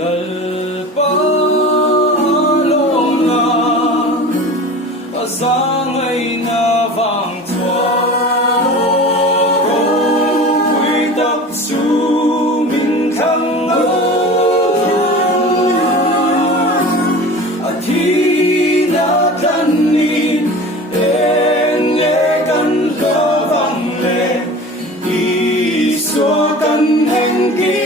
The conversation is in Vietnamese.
lalpalona azangay na vang tua quy tập su mình khăng thi đã thân ni en nhé căn lơ vang lệ đi xua căn hành kỳ